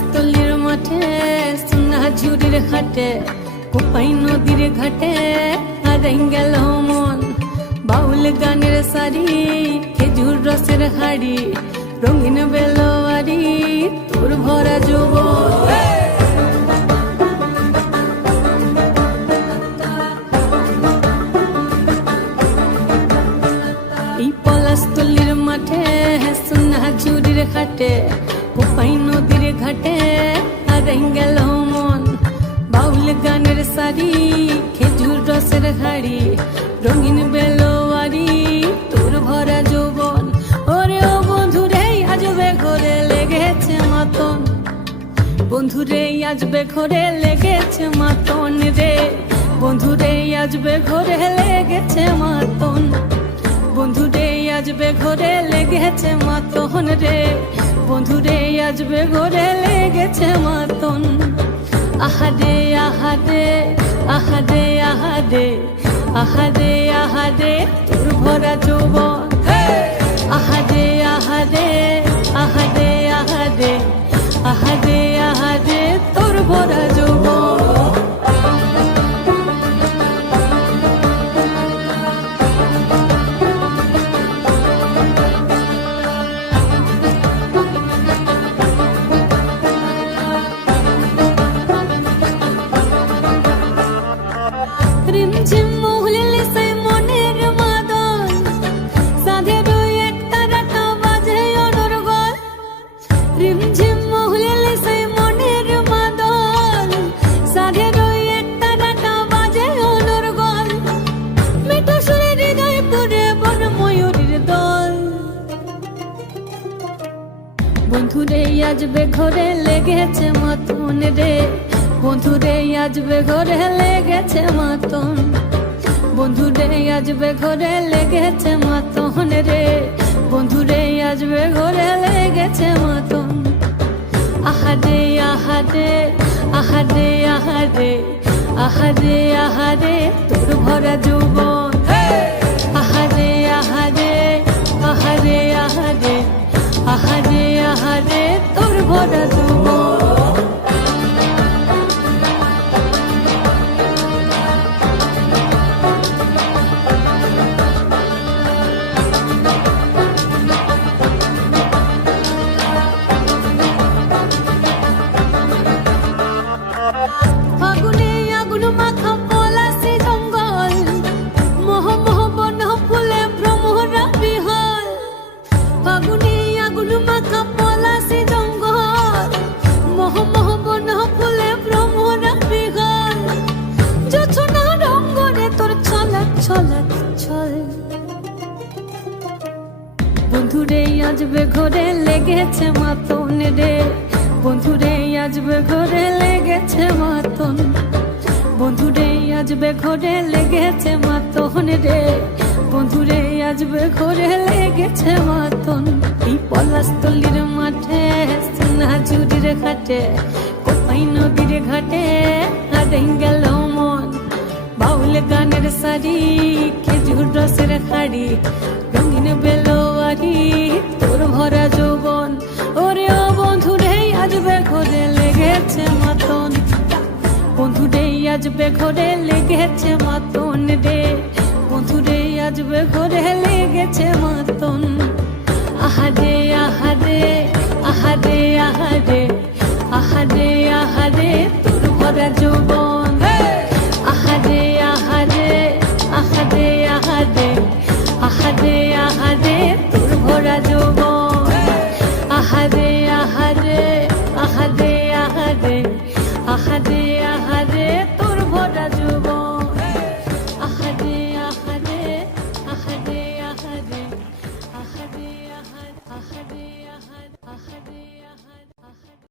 পলাশতলির মাঠে সোনা ঝুড়ির হাটে কোপাই নদীর ঘাটে হারাই গেল মন বাউল গানের সারি খেজুর রসের হাড়ি রঙিন বেলোয়ারি তোর ভরা যৌবন এই পলাশতলির মাঠে সোনা ঝুড়ির হাটে কোপাই নদীর ঘাটে হারাই গেল মন বাউল গানের সারি খেজুর রসের হাড়ি রঙিন বেলোয়ারি তোর ভরা যৌবন ওরে ও বন্ধুরে আজবে ঘরে লেগেছে মাতন বন্ধুরে আজবে ঘরে লেগেছে মাতন রে বন্ধুরে আজবে ঘরে লেগেছে মাতন বন্ধুরে আজবে ঘরে লেগেছে মাতন রে বন্ধুরে আজবে ঘরে লেগেছে মাতন আহারে আহারে আহারে আহারে আহারে আহারে তোর ভরা যৌবন আহারে আহারে আহারে আহারে আহারে আহারে তোর ভরা যৌবন রিমঝিম মহুলিলে সেই মনের মাদন সাধের একটা রাখা বাজে অনর্গল রিমঝিম মহুলিলে সেই মনের মাদন সাধের একটা রাখা বাজে অনর্গল মেটো সুরে হৃদয় পুরে বন ময়ূরীর দল বন্ধুরে আজবে ঘরে লেগেছে মাতন রে বন্ধুরে আজবে ঘরে লেগেছে মাতন বন্ধুরে আজবে ঘরে লেগেছে মাতন রে বন্ধুরে আজবে ঘরে লেগেছে মাতন আহারে আহারে আহারে আহারে আহারে আহারে তোর ভরা যৌবন আহারে আহারে আহারে আহারে আহারে আহারে তোর ভরা যৌবন ফাগুনে আগুন মাখা পলাশি জঙ্গল মোহ মোহ বন ফুলে ভ্রমরা বিহল ফাগুনে আগুন মাখা পলাশি জঙ্গল মোহ মোহ বন ফুলে ভ্রমরা বিহল জোছনা রঙ্গরে তোর ছলক ছলক ছল বন্ধুরে আজবে ঘরে লেগেছে মাতন রে বন্ধুরে আজবে ঘরে লেগেছে মাতন বন্ধুরে আজবে ঘরে লেগেছে মাতন রে বন্ধুরে আজবে ঘরে লেগেছে মাতন এই পলাশতলির মাঠে সোনা ঝুড়ির ঘাটে কোপাই নদীর ঘাটে হারাই গেল মন বাউল গানের সারি খেজুর রসের হাড়ি রঙিন বেলোয়ারি তোর ভরা যৌবন ওরে ও বন্ধুরে আজবে ঘরে লেগেছে মাতন বন্ধুরে আজবে ঘরে লেগেছে মাতন রে বন্ধুরে আজবে ঘরে লেগেছে মাতন আহারে আহারে আহারে আহারে আহারে আহারে তোর ভরা যৌবন